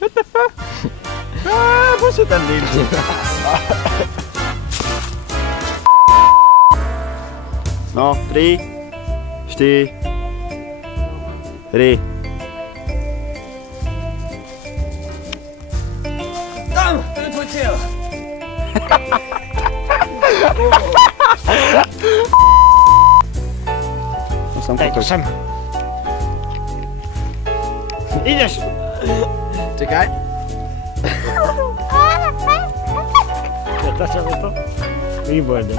What the fuck? Bullshit ten lintje. No, 3, 4, 3. Tam! To je tvoj cieľ! Daj to sem. Ideš! Čekaj. Natáčame to? Výborne.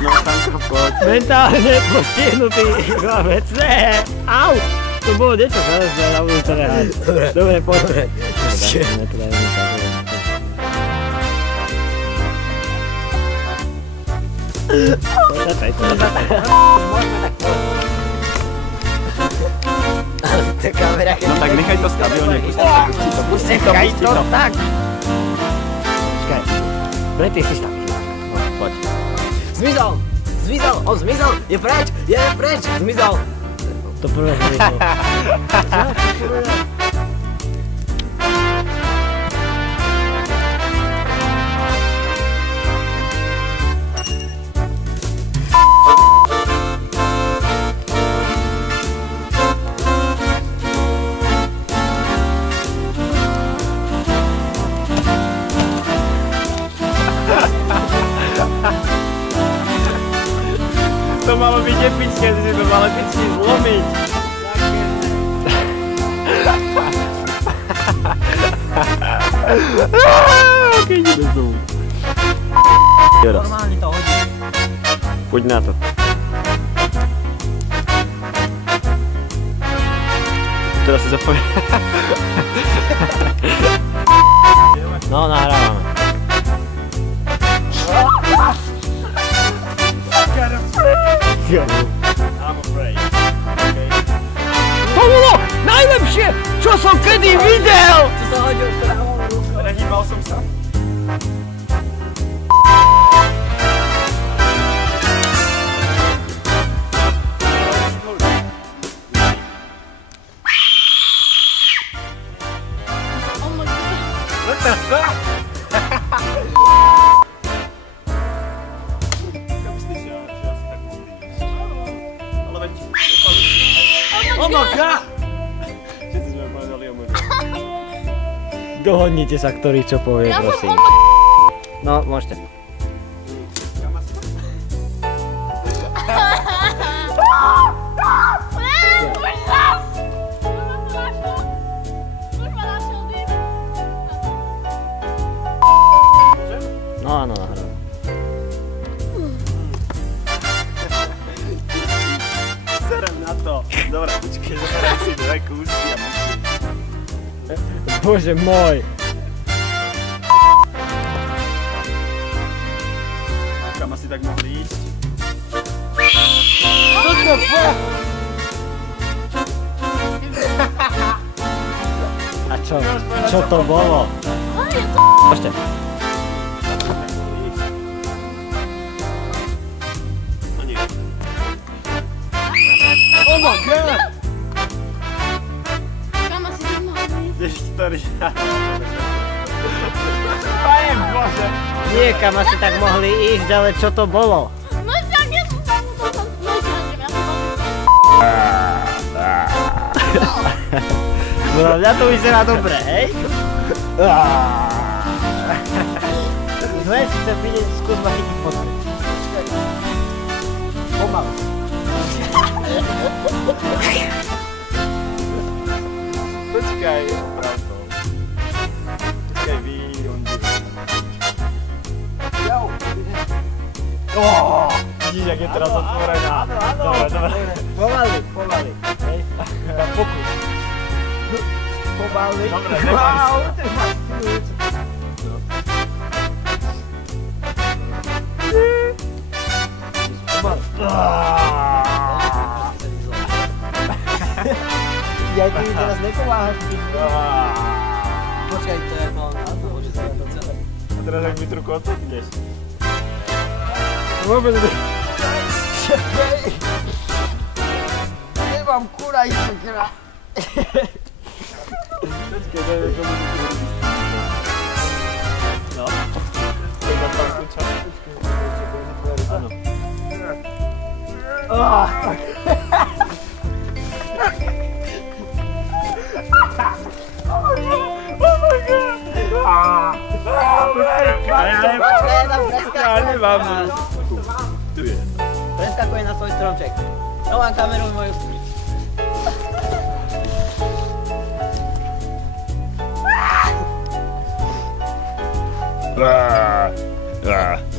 No, Stanko, poď. Mentálne postihnutý chlapec. Ne! Au! To bolo niečo, teraz sme na budúce nehať. Dobre, poď. No tak nechaj to stabilne. Pusti to. Tak. Počkaj. Pretý si stabilne. No, poď. Zmizol! Zmizol! On zmizol! Je preč! Je preč! Zmizol! To prvé zmizol. To malo byť epické, si to malo epicky zlomiť. Keď ideš domů. Teraz. Normálne to hodí. Poď na to. Teraz si zapojí. No, nahrávame. To bolo najlepšie, čo som kedy videl! Čo sa hodil pravou rukou? Prehýbal som sa. What the fuck? Oh my god! Všetci sme povedali o môžu. Dohodnite sa, ktorý čo povie, prosím. No, môžete. No áno, nahrám. Serem na to. Dobre, počkej, zaberaj si dve kúsky a musím. Bože môj. Kam asi tak mohli ísť? What the fuck? A čo? Čo to bolo? Poďte. Oh my god! Kam asi tak mohli ísť? Ježiš, Pane Bože! Nie, kam asi tak mohli ísť, ale čo to bolo? No však ja som tam to ja som No mňa to vyzerá dobre, hej? Zle si sa vidieť, skús ma chytiť fotku. Pomalu. Počkaj, pravdo. Počkaj, vy, on Jau. Vidíš, jak je teraz otvorená. Dobre, dobre. Pomaly. Hej, pokus. Pomaly. Dobre, neboj sa. Ja ti teraz nepomáhaš. Počkaj, to je no, môže sa to celé. A teraz ak mi truko odcotneš. Vôbec ne. Nemám kuraj, sakra. Počkej, dajme komu no. Treba tam kľúča. Áno. Ja nemám. Tu je. Preskakuje na svoj stromček. No mám kameru moju. Ah, ah.